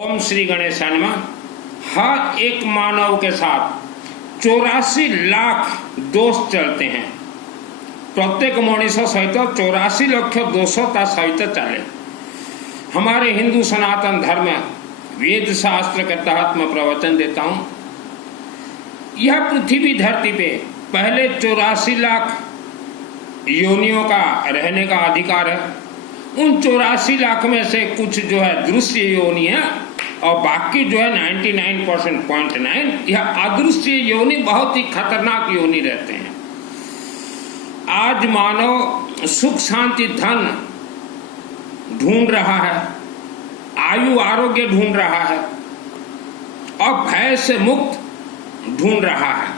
ओम श्री गणेशाय नमः। हर एक मानव के साथ 84 लाख दोष चलते हैं। प्रत्येक मनुष्य सहित 84 लाख दोषता सहित चले। हमारे हिंदू सनातन धर्म वेद शास्त्र के तहत मैं प्रवचन देता हूं। यह पृथ्वी धरती पे पहले 84 लाख योनियों का रहने का अधिकार है। उन 84 लाख में से कुछ जो है दृश्य योनि है और बाकी जो है 99.9 यह अदृश्य योनि बहुत ही खतरनाक योनि रहते हैं। आज मानव सुख शांति धन ढूंढ रहा है, आयु आरोग्य ढूंढ रहा है और भय से मुक्त ढूंढ रहा है।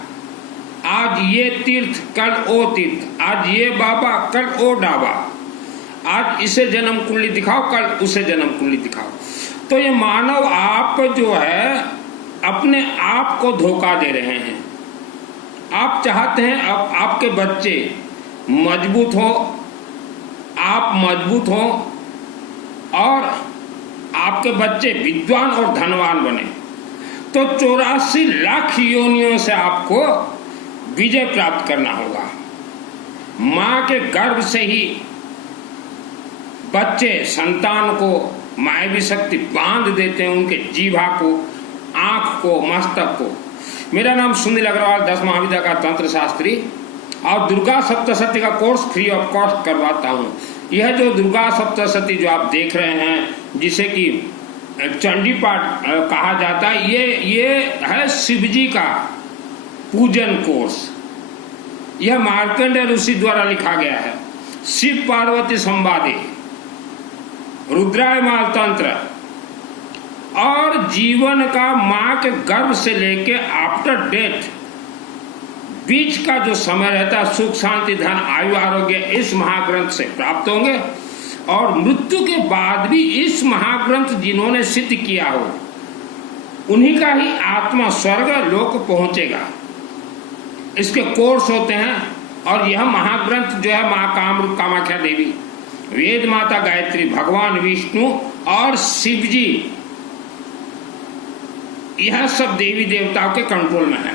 आज ये तीर्थ कल ओ तीर्थ, आज ये बाबा कल ओ डाबा, आज इसे जन्म कुंडली दिखाओ कल उसे जन्म कुंडली दिखाओ। तो ये मानव आप जो है अपने आप को धोखा दे रहे हैं। आप चाहते हैं अब आपके बच्चे मजबूत हो, आप मजबूत हो और आपके बच्चे विद्वान और धनवान बने, तो 84 लाख योनियों से आपको विजय प्राप्त करना होगा। मां के गर्भ से ही बच्चे संतान को मायावी शक्ति बांध देते हैं, उनके जीवा को, आंख को, मस्तक को। मेरा नाम सुनील अग्रवाल, 10 महाविद्या का तंत्र शास्त्री और दुर्गा सप्तशती का कोर्स फ्री ऑफ कॉस्ट करवाता हूँ। यह जो दुर्गा सप्तशती जो आप देख रहे हैं, जिसे कि चंडी पाठ कहा जाता है, ये है शिव जी का पूजन कोर्स। यह मार्कंडेय ऋषि द्वारा लिखा गया है। शिव पार्वती संवादी, रुद्रायमाल तंत्र और जीवन का मां के गर्भ से लेके आफ्टर डेथ बीच का जो समय रहता है, सुख शांति धन आयु आरोग्य इस महाग्रंथ से प्राप्त होंगे। और मृत्यु के बाद भी इस महाग्रंथ जिन्होंने सिद्ध किया हो उन्हीं का ही आत्मा स्वर्ग लोक पहुंचेगा। इसके कोर्स होते हैं। और यह महाग्रंथ जो है मां कामरूप कामाख्या देवी, वेद माता गायत्री, भगवान विष्णु और शिव जी, यह सब देवी देवताओं के कंट्रोल में है।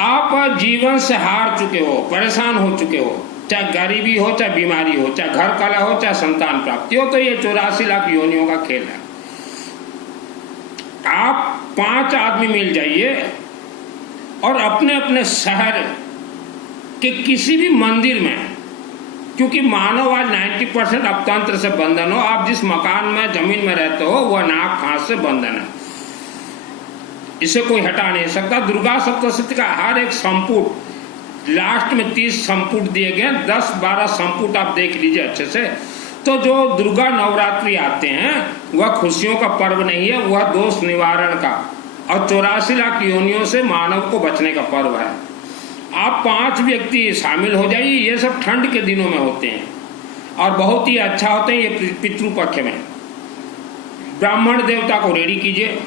आप जीवन से हार चुके हो, परेशान हो चुके हो, चाहे गरीबी हो, चाहे बीमारी हो, चाहे घर कला हो, चाहे संतान प्राप्ति हो, तो ये 84 लाख योनियों का खेल है। आप 5 आदमी मिल जाइए और अपने अपने शहर के किसी भी मंदिर में, क्योंकि मानव आज 90% अपतंत्र से बंधन हो। आप जिस मकान में जमीन में रहते हो वह नाक फांस से बंधन है, इसे कोई हटा नहीं सकता। दुर्गा सप्तशती का हर एक संपुट, लास्ट में 30 संपुट दिए गए, 10-12 संपुट आप देख लीजिए अच्छे से। तो जो दुर्गा नवरात्रि आते हैं वह खुशियों का पर्व नहीं है, वह दोष निवारण का और 84 लाख योनियों से मानव को बचने का पर्व है। आप 5 व्यक्ति शामिल हो जाइए। ये सब ठंड के दिनों में होते हैं और बहुत ही अच्छा होते हैं ये पितृपक्ष में। ब्राह्मण देवता को रेडी कीजिए।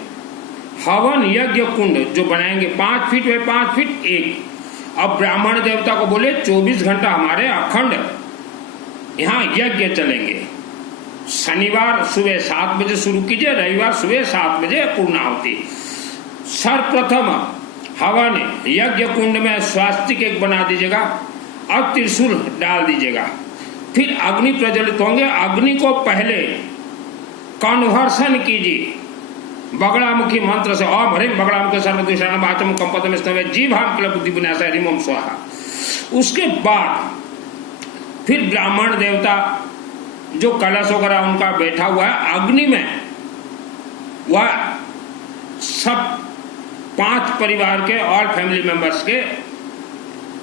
हवन यज्ञ कुंड जो बनाएंगे 5 फीट बाय 5 फीट एक। अब ब्राह्मण देवता को बोले 24 घंटा हमारे अखंड यहाँ यज्ञ चलेंगे। शनिवार सुबह 7 बजे शुरू कीजिए, रविवार सुबह 7 बजे पूर्णाहुति। सर्वप्रथम हवन यज्ञ कुंड में स्वास्तिक एक बना दीजिएगा और त्रिशूल डाल दीजिएगा। फिर अग्नि प्रज्वलित होंगे। अग्नि को पहले कन्वर्सन कीजिए बगड़ामुखी मंत्र से। ओम ह्रीं बगड़ामुखी सर्वदूषण वाचम कंपतम स्तवे जीभाम किल बुद्धि विनाशाय ह्रीं ओम स्वाहा। उसके बाद फिर ब्राह्मण देवता जो कलश वगैरह उनका बैठा हुआ है अग्नि में, वह सब 5 परिवार के और फैमिली मेंबर्स के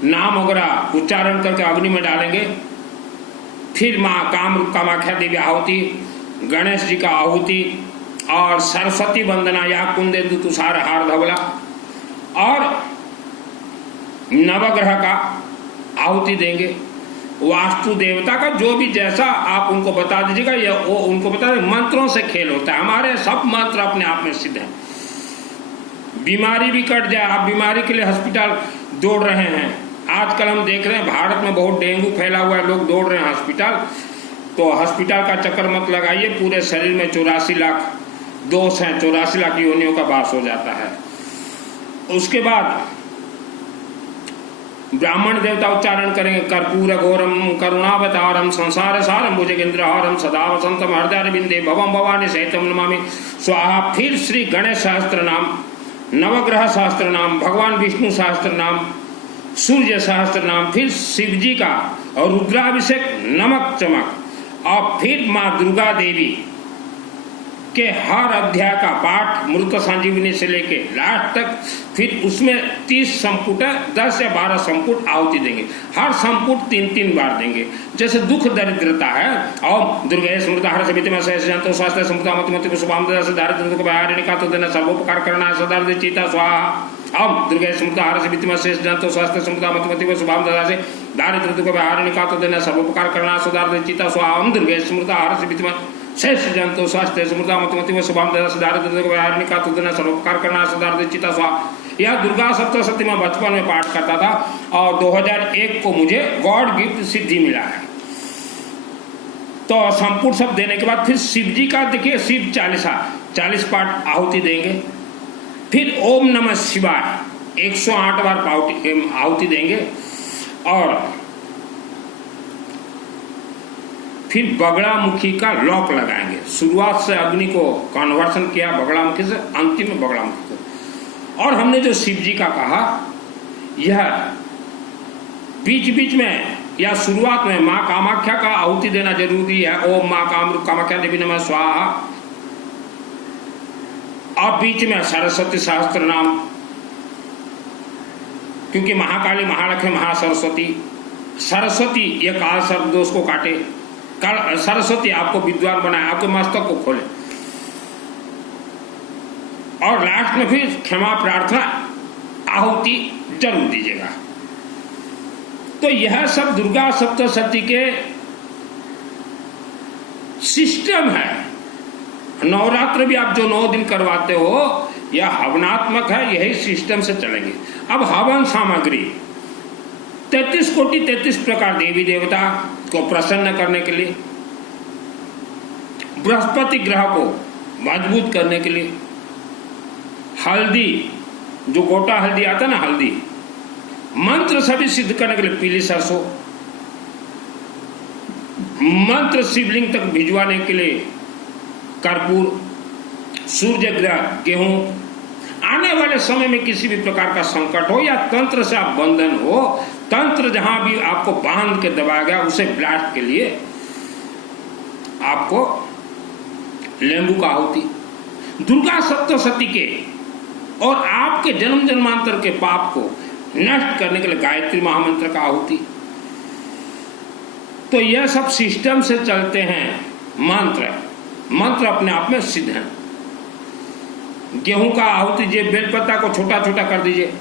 नाम वगैरह उच्चारण करके अग्नि में डालेंगे। फिर माँ कामरूप कामाख्या देवी आहुति, गणेश जी का आहुति और सरस्वती वंदना या कुंदे तुषार हार धवला और नवग्रह का आहुति देंगे। वास्तु देवता का जो भी जैसा आप उनको बता दीजिएगा, या वो उनको बता दें। मंत्रों से खेल होता है। हमारे सब मंत्र अपने आप में सिद्ध है। बीमारी भी कट जाए। आप बीमारी के लिए हॉस्पिटल दौड़ रहे हैं। आजकल हम देख रहे हैं भारत में बहुत डेंगू फैला हुआ है, लोग दौड़ रहे हैं हॉस्पिटल। तो हॉस्पिटल का चक्कर मत लगाइए, पूरे शरीर में 84 लाख दोष हैं, 84 लाख योनियों का वास हो जाता है। उसके बाद ब्राह्मण देवता उच्चारण करेंगे, कर्पूर घोरम करुणावतारम संसार सारम भुजगेंद्रहारम सदा वसंतम हृदयारविंदे भवम भवानी सहितम नमामि स्वाहा। फिर श्री गणेश सहस्त्र नाम, नवग्रह सहस्त्र नाम, भगवान विष्णु सहस्त्र नाम, सूर्य सहस्त्र नाम, फिर शिव जी का और रुद्राभिषेक नमक चमक, और फिर माँ दुर्गा देवी के हर अध्याय का पाठ मृत संजीवनी से लेके लास्ट तक, फिर उसमें 30 संपुट 10 या 12 संपुट आहुति देंगे। हर संपुट 3-3 बार देंगे। जैसे दुख दरिद्रता है, और दुर्गे स्मृता हर समिति में सहस जानते स्वास्थ्य संपुता मति को शुभाम से दारिद्र को बाहर निकाल तो देना सर्वोपकार करना सदार्थ चीता स्वाहा। अब दुर्गे स्मृता हर समिति में शेष जानते स्वास्थ्य संपुता मति को शुभाम से दारिद्र को बाहर निकाल तो देना सर्वोपकार करना सदार्थ चीता स्वाहा। हम दुर्गे स्मृता हर समिति में शेष जंतु स्वास्थ्य स्मृता मति व शुभाम दारिद्र तो देना सर्वोपकार करना सदार्थ चिता स्वाहा। यह दुर्गा सप्तशती में बचपन में पाठ करता था, और 2001 को मुझे गॉड गिफ्ट सिद्धि मिला है। तो संपूर्ण सब देने के बाद फिर शिव जी का देखिए, शिव 40 पाठ आहुति देंगे। फिर ओम नमः शिवाय 108 बार आहुति देंगे, और फिर बगड़ामुखी का लॉक लगाएंगे। शुरुआत से अग्नि को कन्वर्सन किया बगड़ामुखी से, अंतिम में बगड़ामुखी को। और हमने जो शिव जी का कहा, यह बीच बीच में या शुरुआत में माँ कामाख्या का आहुति देना जरूरी है। ओम माँ कामाख्या देवी नमः स्वाहा। और बीच में सरस्वती सहस्त्र नाम, क्योंकि महाकाली, महालक्ष्मी, महासरस्वती। सरस्वती ये काल सर्प दोष को काटे, सरस्वती आपको विद्वान बनाए, आपके मस्तक को खोले। और लास्ट में फिर क्षमा प्रार्थना आहुति जरूर दीजिएगा। तो यह सब दुर्गा सप्तशती के सिस्टम है। नवरात्र भी आप जो 9 दिन करवाते हो, यह हवनात्मक है, यही सिस्टम से चलेंगे। अब हवन सामग्री 33 कोटि 33 प्रकार देवी देवता को प्रसन्न करने के लिए, बृहस्पति ग्रह को मजबूत करने के लिए, हल्दी जो गोटा हल्दी आता ना, हल्दी, मंत्र सभी सिद्ध करने के लिए पीली सरसों, मंत्र शिवलिंग तक भिजवाने के लिए कर्पूर, सूर्य ग्रह, गेहूं। आने वाले समय में किसी भी प्रकार का संकट हो या तंत्र से आप बंधन हो, तंत्र जहां भी आपको बांध के दबाया गया, उसे ब्लास्ट के लिए आपको लेंबू का आहुति, दुर्गा सप्तशती के और आपके जन्म जन्मांतर के पाप को नष्ट करने के लिए गायत्री महामंत्र का आहुति। तो यह सब सिस्टम से चलते हैं। मंत्र अपने आप में सिद्ध है। गेहूं का आहुति, जे बेलपत्ता को छोटा छोटा कर दीजिए,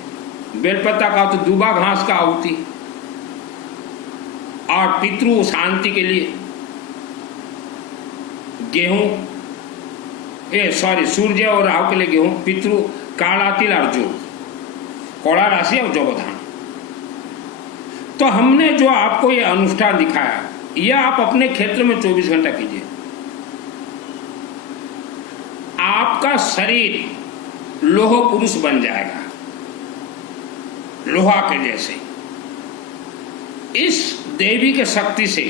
बेलपत्ता का आहुति, दूबा घास का आहुति, और पितृ शांति के लिए गेहूं, सूर्य और राहु के लिए गेहूं, पितृ काला तिल और जौ, कौड़ा राशि और जौबधान। तो हमने जो आपको ये अनुष्ठान दिखाया, यह आप अपने क्षेत्र में 24 घंटा कीजिए। आपका शरीर लोह पुरुष बन जाएगा, लोहा के जैसे। इस देवी के शक्ति से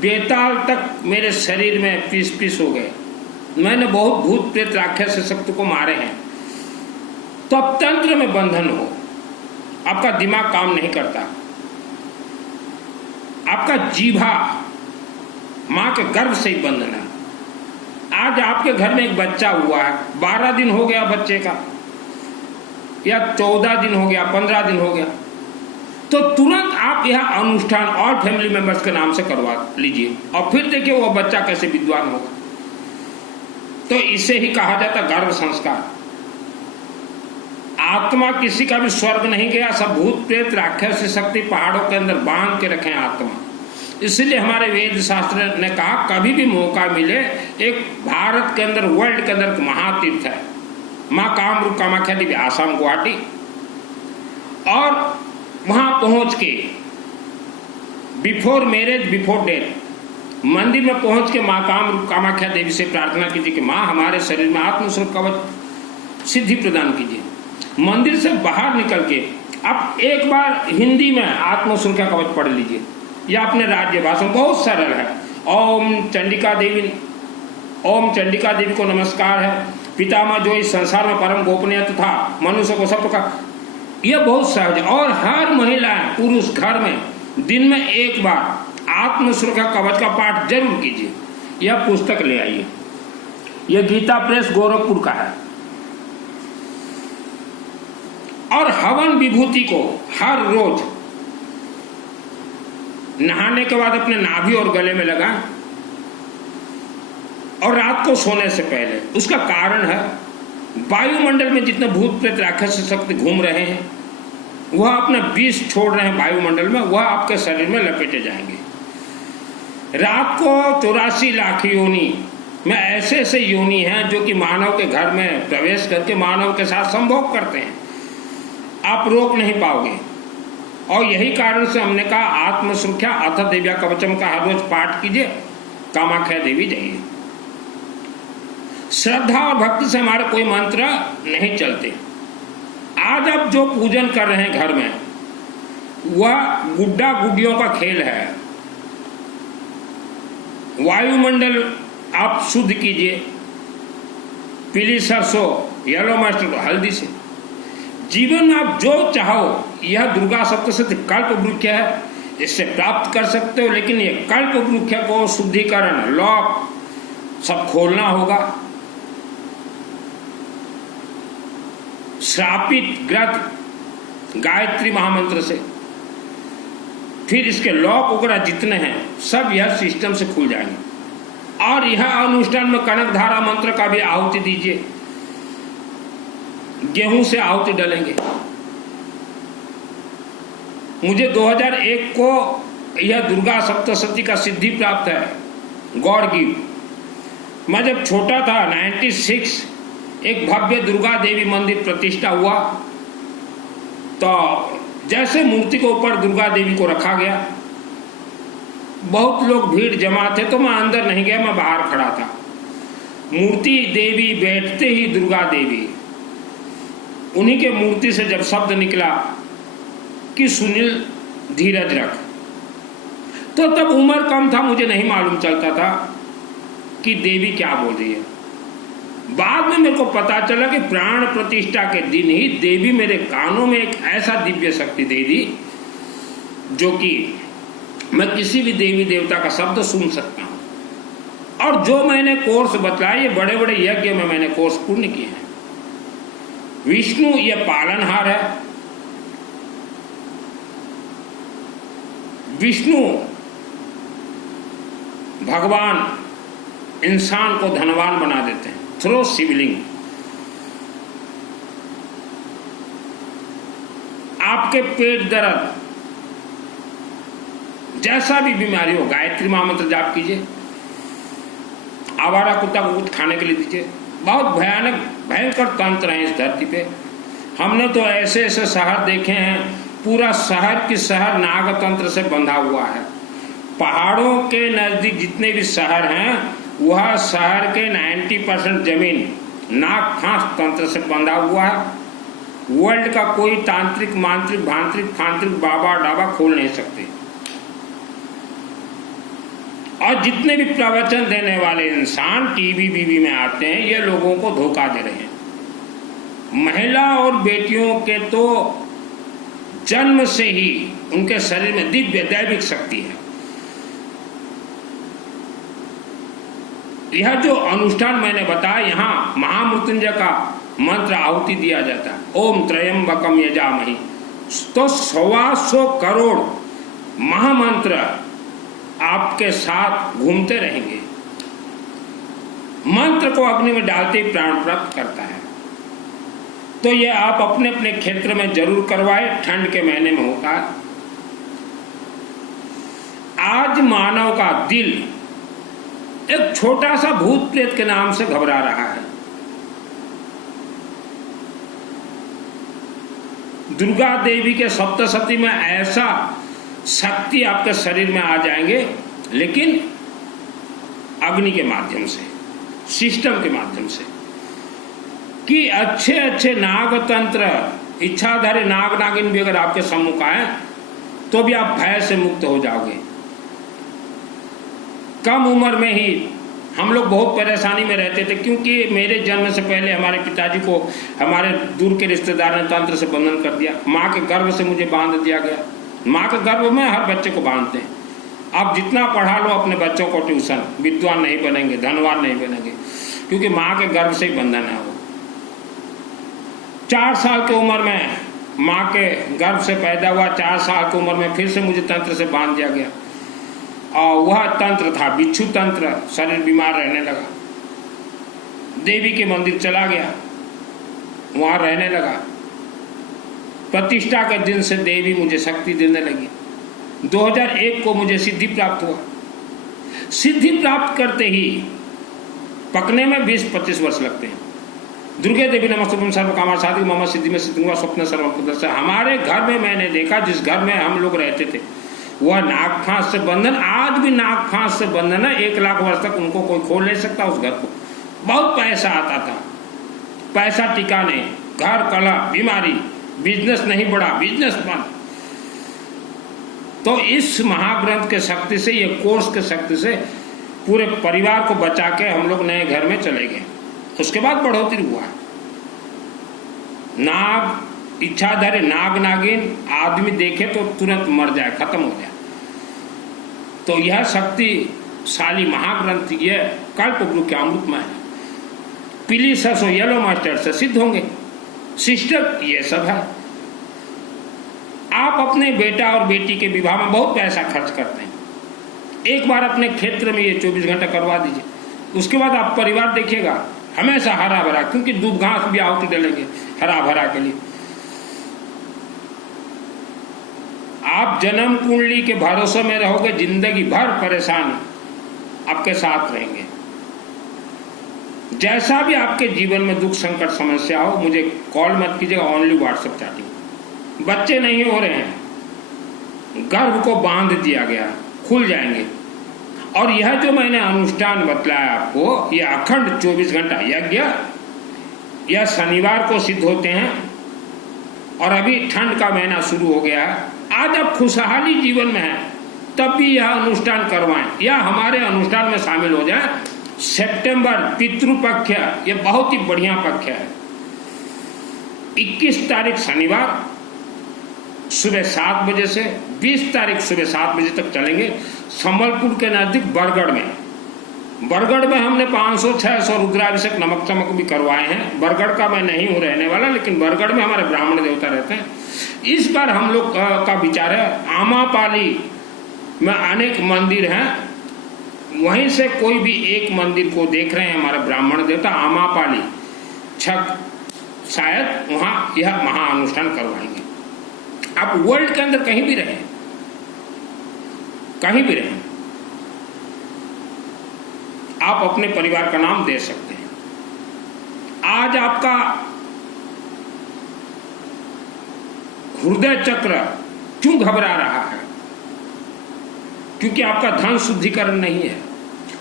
बेताल तक मेरे शरीर में पीस हो गए। मैंने बहुत भूत प्रेत राक्षस शक्ति को मारे हैं। तो अब तंत्र में बंधन हो, आपका दिमाग काम नहीं करता, आपका जीभा मां के गर्भ से ही बंधन है। आज आपके घर में एक बच्चा हुआ है, 12 दिन हो गया बच्चे का, या 14 दिन हो गया, 15 दिन हो गया, तो तुरंत आप यह अनुष्ठान और फैमिली मेंबर्स के नाम से करवा लीजिए, और फिर देखिए वो बच्चा कैसे विद्वान होगा। तो इसे ही कहा जाता गर्भ संस्कार। आत्मा किसी का भी स्वर्ग नहीं गया, सब भूत प्रेत राक्षस शक्ति पहाड़ों के अंदर बांध के रखे आत्मा। इसलिए हमारे वेद शास्त्र ने कहा कभी भी मौका मिले, एक भारत के अंदर, वर्ल्ड के अंदर महातीर्थ है माँ कामरूप कामाख्या देवी, आसाम गुवाहाटी, और वहां पहुंच के बिफोर मैरिज बिफोर डेथ मंदिर में पहुंच के माँ कामाख्या देवी से प्रार्थना कीजिए कि माँ हमारे शरीर में आत्मस्वरूप कवच सिद्धि प्रदान कीजिए। मंदिर से बाहर निकल के आप एक बार हिंदी में आत्मस्वरूप का कवच पढ़ लीजिए या अपने राज्य भाषा में, बहुत सरल है। ओम चंडिका देवी को नमस्कार है, पितामह जो इस संसार में परम गोपनीय था, मनुष्य को सब का, यह बहुत सहज है। और हर महिला पुरुष घर में दिन में एक बार आत्मस्वरूप का कवच का पाठ जरूर कीजिए। यह पुस्तक ले आइए, यह गीता प्रेस गोरखपुर का है। और हवन विभूति को हर रोज नहाने के बाद अपने नाभि और गले में लगाएं और रात को सोने से पहले। उसका कारण है वायुमंडल में जितने भूत प्रेत राक्षस शक्ति घूम रहे हैं वह अपना विष छोड़ रहे हैं वायुमंडल में, वह आपके शरीर में लपेटे जाएंगे। रात को 84 लाख योनि में ऐसे ऐसे योनि हैं जो कि मानव के घर में प्रवेश करके मानव के साथ संभोग करते हैं, आप रोक नहीं पाओगे। और यही कारण से हमने कहा आत्मसुरक्षा अथ देव्या कवचम का हर रोज पाठ कीजिए, कामाख्या देवी जाइए। श्रद्धा और भक्ति से हमारे कोई मंत्र नहीं चलते। आज आप जो पूजन कर रहे हैं घर में वह गुड्डा गुड्डियों का खेल है। वायुमंडल आप शुद्ध कीजिए, पीली सरसों, येलो मस्टर्ड, हल्दी से। जीवन में आप जो चाहो, यह दुर्गा सप्तशती कल्प वृक्ष है, इससे प्राप्त कर सकते हो। लेकिन यह कल्प वृक्ष को शुद्धिकरण, लॉक सब खोलना होगा। श्रापित ग्रंथ गायत्री महामंत्र से, फिर इसके लॉक वगैरह जितने हैं सब यह सिस्टम से खुल जाएंगे। और यह अनुष्ठान में कनक धारा मंत्र का भी आहुति दीजिए, गेहूं से आहुति डालेंगे। मुझे 2001 को यह दुर्गा सप्तशती का सिद्धि प्राप्त है, गॉड गिफ्ट। मैं जब छोटा था 96 एक भव्य दुर्गा देवी मंदिर प्रतिष्ठा हुआ, तो जैसे मूर्ति के ऊपर दुर्गा देवी को रखा गया, बहुत लोग भीड़ जमा थे, तो मैं अंदर नहीं गया, मैं बाहर खड़ा था। मूर्ति देवी बैठते ही दुर्गा देवी, उन्हीं के मूर्ति से जब शब्द निकला कि सुनील धीरज रख, तो तब उम्र कम था, मुझे नहीं मालूम चलता था कि देवी क्या बोल रही है। बाद में मेरे को पता चला कि प्राण प्रतिष्ठा के दिन ही देवी मेरे कानों में एक ऐसा दिव्य शक्ति दे दी जो कि मैं किसी भी देवी देवता का शब्द सुन सकता हूं। और जो मैंने कोर्स बतलाए, ये बड़े बड़े यज्ञ में मैंने कोर्स पूर्ण किए हैं। विष्णु ये पालनहार है, विष्णु भगवान इंसान को धनवान बना देते हैं थ्रू शिवलिंग। आपके पेट दर्द जैसा भी बीमारी हो, गायत्री महामंत्र जाप कीजिए, आवारा कुत्ता को कुछ खाने के लिए दीजिए। बहुत भयंकर तंत्र हैं इस धरती पे। हमने तो ऐसे ऐसे शहर देखे हैं, पूरा शहर की शहर नाग तंत्र से बंधा हुआ है। पहाड़ों के नजदीक जितने भी शहर हैं वह शहर के 90% जमीन नाग फांस तंत्र से बंधा हुआ है। वर्ल्ड का कोई तांत्रिक, मांत्रिक, भांत्रिक, फांत्रिक, बाबा डाबा खोल नहीं सकते। और जितने भी प्रवचन देने वाले इंसान टीवी बीवी में आते हैं, ये लोगों को धोखा दे रहे हैं। महिला और बेटियों के तो जन्म से ही उनके शरीर में दिव्य दैविक शक्ति है। यह जो अनुष्ठान मैंने बताया, यहाँ महामृत्युंजय का मंत्र आहुति दिया जाता है, ओम त्रयंबकम यजामहि। तो 125 करोड़ महामंत्र आपके साथ घूमते रहेंगे। मंत्र को अग्नि में डालते ही प्राण प्राप्त करता है। तो ये आप अपने अपने क्षेत्र में जरूर करवाए, ठंड के महीने में होता है। आज मानव का दिल एक छोटा सा भूत प्रेत के नाम से घबरा रहा है। दुर्गा देवी के सप्तशती में ऐसा शक्ति आपके शरीर में आ जाएंगे, लेकिन अग्नि के माध्यम से, सिस्टम के माध्यम से, कि अच्छे अच्छे नाग तंत्र, इच्छाधारी नाग नागिन भी अगर आपके सम्मुख आए तो भी आप भय से मुक्त हो जाओगे। कम उम्र में ही हम लोग बहुत परेशानी में रहते थे, क्योंकि मेरे जन्म से पहले हमारे पिताजी को हमारे दूर के रिश्तेदार ने तंत्र से बंधन कर दिया। माँ के गर्भ से मुझे बांध दिया गया। माँ के गर्भ में हर बच्चे को बांधते हैं। आप जितना पढ़ा लो अपने बच्चों को ट्यूशन, विद्वान नहीं बनेंगे, धनवान नहीं बनेंगे, क्योंकि माँ के गर्भ से ही बंधन है वो। 4 साल की उम्र में माँ के गर्भ से पैदा हुआ, 4 साल की उम्र में फिर से मुझे तंत्र से बांध दिया गया, और वह तंत्र था बिच्छू तंत्र। शरीर बीमार रहने लगा, देवी के मंदिर चला गया, वहां रहने लगा। प्रतिष्ठा के दिन से देवी मुझे शक्ति देने लगी। 2001 को मुझे सिद्धि प्राप्त हुआ। सिद्धि प्राप्त करते ही पकने में 20-25 वर्ष लगते हैं। दुर्गे देवी नमस्तुभ्यं सर्वकामा साधिका मम सिद्धि में सिद्धिंवा स्वप्न सर्वप्रदर्शय। हमारे घर में मैंने देखा, जिस घर में हम लोग रहते थे, वह नाग फांस से बंधन, आज भी नाग फांस से बंधन है। 1 लाख वर्ष तक उनको कोई खोल नहीं सकता उस घर को। बहुत पैसा आता था, पैसा टिका नहीं, घर कला, बीमारी, बिजनेस नहीं बढ़ा, बिजनेस बंद। तो इस महाग्रंथ के शक्ति से, ये कोर्स के शक्ति से पूरे परिवार को बचा के हम लोग नए घर में चले गए। उसके बाद बढ़ोतरी हुआ। नाग, इच्छाधारी नाग नागिन आदमी देखे तो तुरंत मर जाए, खत्म हो जाए। तो यह शक्तिशाली महाग्रंथ ये कल्पवृक्ष के अमृतमय है। पीली सरसों, येलो मस्टर्ड से सिद्ध होंगे। सिस्टर ये सब है। आप अपने बेटा और बेटी के विवाह में बहुत पैसा खर्च करते हैं। एक बार अपने क्षेत्र में ये 24 घंटा करवा दीजिए, उसके बाद आप परिवार देखिएगा हमेशा हरा भरा, क्योंकि दूब घास भी आउट डालेंगे हरा भरा के लिए। आप जन्म कुंडली के भरोसे में रहोगे, जिंदगी भर परेशान आपके साथ रहेंगे। जैसा भी आपके जीवन में दुख संकट समस्या हो, मुझे कॉल मत कीजिएगा, ओनली व्हाट्सएप चैटिंग। बच्चे नहीं हो रहे हैं, गर्भ को बांध दिया गया, खुल जाएंगे। और यह जो मैंने अनुष्ठान बतलाया आपको, यह अखंड 24 घंटा यज्ञ, यह शनिवार को सिद्ध होते हैं। और अभी ठंड का महीना शुरू हो गया है। आज आप खुशहाली जीवन में हैं, तब भी यह अनुष्ठान करवाएं या हमारे अनुष्ठान में शामिल हो जाएं। सितंबर पितृपक्ष, यह बहुत ही बढ़िया पक्ष है। 21 तारीख शनिवार सुबह 7 बजे से 20 तारीख सुबह 7 बजे तक चलेंगे, संबलपुर के नजदीक बरगढ़ में। बरगढ़ में हमने 500-600 रुद्राभिषेक नमक चमक भी करवाए हैं। बरगढ़ का मैं नहीं हूँ रहने वाला, लेकिन बरगढ़ में हमारे ब्राह्मण देवता रहते हैं। इस बार हम लोग का विचार है, आमापाली में अनेक मंदिर हैं, वहीं से कोई भी एक मंदिर को देख रहे हैं हमारे ब्राह्मण देवता, आमापाली छक, शायद वहाँ यह महाअनुष्ठान करवाएंगे। आप वर्ल्ड के अंदर कहीं भी रहें, कहीं भी रहें, आप अपने परिवार का नाम दे सकते हैं। आज आपका हृदय चक्र क्यों घबरा रहा है? क्योंकि आपका धन शुद्धिकरण नहीं है,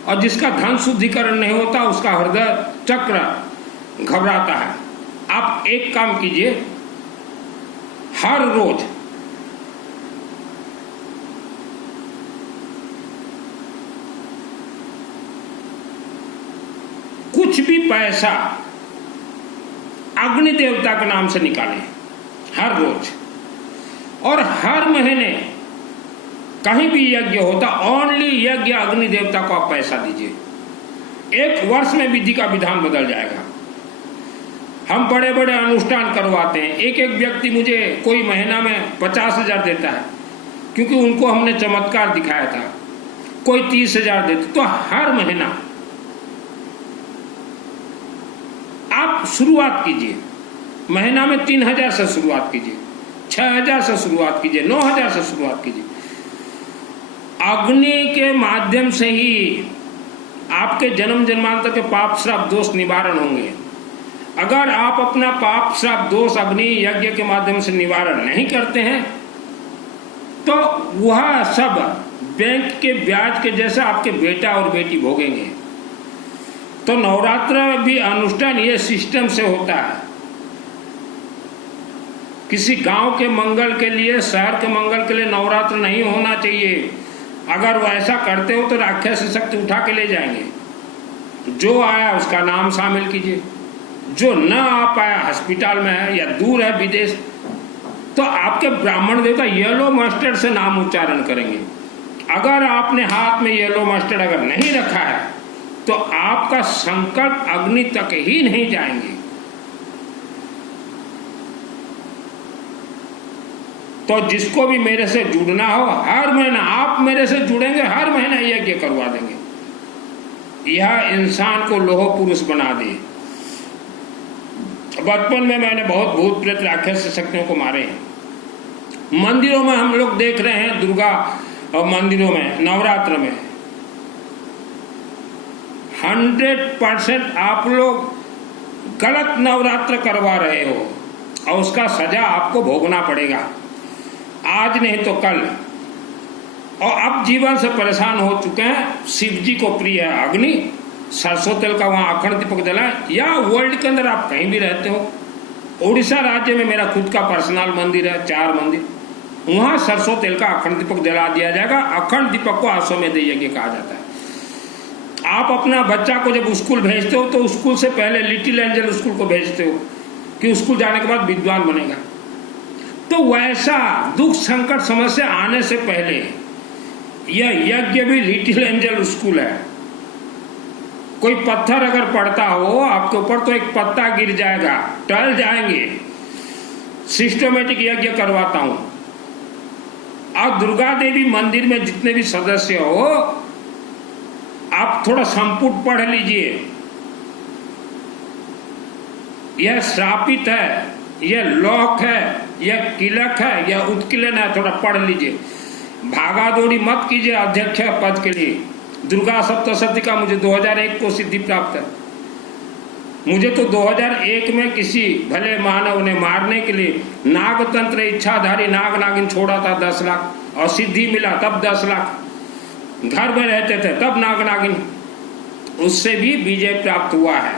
और जिसका धन शुद्धिकरण नहीं होता उसका हृदय चक्र घबराता है। आप एक काम कीजिए, हर रोज कुछ भी पैसा अग्नि देवता के नाम से निकालें हर रोज, और हर महीने कहीं भी यज्ञ होता, ओनली यज्ञ अग्नि देवता को आप पैसा दीजिए। 1 वर्ष में विधि का विधान बदल जाएगा। हम बड़े बड़े अनुष्ठान करवाते हैं, एक एक व्यक्ति मुझे कोई महीना में 50,000 देता है, क्योंकि उनको हमने चमत्कार दिखाया था। कोई 30,000 देते। तो हर महीना आप शुरुआत कीजिए, महीना में 3,000 से शुरुआत कीजिए, 6,000 से शुरुआत कीजिए, 9,000 से शुरुआत कीजिए। अग्नि के माध्यम से ही आपके जन्म जन्मांतर के पाप श्राप दोष निवारण होंगे। अगर आप अपना पाप श्राप दोष अग्नि यज्ञ के माध्यम से निवारण नहीं करते हैं तो वह सब बैंक के ब्याज के जैसा आपके बेटा और बेटी भोगेंगे। तो नवरात्र भी अनुष्ठान ये सिस्टम से होता है। किसी गांव के मंगल के लिए, शहर के मंगल के लिए नवरात्र नहीं होना चाहिए। अगर वो ऐसा करते हो तो राक्षस शक्ति उठा के ले जाएंगे। जो आया उसका नाम शामिल कीजिए, जो न आ पाया हॉस्पिटल में है या दूर है विदेश, तो आपके ब्राह्मण देवता येलो मस्टर्ड से नाम उच्चारण करेंगे। अगर आपने हाथ में येलो मस्टर्ड अगर नहीं रखा है तो आपका संकल्प अग्नि तक ही नहीं जाएंगे। तो जिसको भी मेरे से जुड़ना हो, हर महीना आप मेरे से जुड़ेंगे, हर महीना यज्ञ करवा देंगे। यह इंसान को लोह पुरुष बना दे। बचपन में मैंने बहुत भूत प्रेत राक्षस शक्तियों को मारे हैं। मंदिरों में हम लोग देख रहे हैं, दुर्गा और मंदिरों में नवरात्र में 100% आप लोग गलत नवरात्र करवा रहे हो और उसका सजा आपको भोगना पड़ेगा, आज नहीं तो कल। और अब जीवन से परेशान हो चुके हैं। शिव जी को प्रिय है अग्नि, सरसों तेल का वहाँ अखंड दीपक जलाएं, या वर्ल्ड के अंदर आप कहीं भी रहते हो, उड़ीसा राज्य में मेरा खुद का पर्सनल मंदिर है, 4 मंदिर, वहाँ सरसों तेल का अखंड दीपक जला दिया जाएगा। अखंड दीपक को आश्वमेध यज्ञ कहा जाता है। आप अपना बच्चा को जब स्कूल भेजते हो तो स्कूल से पहले लिटिल एंजल स्कूल को भेजते हो कि स्कूल जाने के बाद विद्वान बनेगा। तो वैसा दुख संकट समस्या आने से पहले यह यज्ञ भी लिटिल एंजल स्कूल है। कोई पत्थर अगर पड़ता हो आपके ऊपर तो एक पत्ता गिर जाएगा, टल जाएंगे। सिस्टमेटिक यज्ञ करवाता हूं। और दुर्गा देवी मंदिर में जितने भी सदस्य हो, आप थोड़ा संपुट पढ़ लीजिए। यह श्रापित है, यह लौक है, यह किलक है, यह उत्कीलन है, थोड़ा पढ़ लीजिए। भागा दौड़ी मत कीजिए अध्यक्ष पद के लिए। दुर्गा सप्तशती का मुझे 2001 को सिद्धि प्राप्त है। मुझे तो 2001 में किसी भले मानव ने मारने के लिए नागतंत्र इच्छाधारी नाग नागिन छोड़ा था 10 लाख, और सिद्धि मिला तब 10 लाख। घर में रहते थे तब नाग नागिन, उससे भी विजय प्राप्त हुआ है।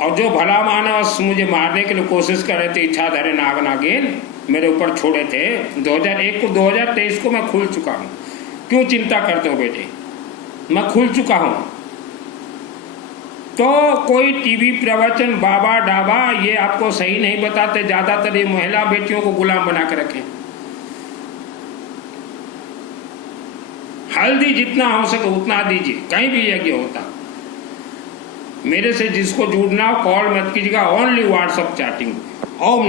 और जो भला मानव मुझे मारने के लिए कोशिश कर रहे थे इच्छाधारी नाग नागिन, मेरे ऊपर छोड़े थे 2001 को, 2023 को मैं खुल चुका हूँ। क्यों चिंता करते हो बेटे, मैं खुल चुका हूँ। तो कोई टीवी प्रवचन बाबा डाबा ये आपको सही नहीं बताते। ज्यादातर ये महिला बेटियों को गुलाम बना के रखें। हल्दी जितना हो सके उतना दीजिए, कहीं भी यज्ञ होता। मेरे से जिसको जुड़ना कॉल मत कीजिएगा, ओनली व्हाट्सएप चैटिंग। ओम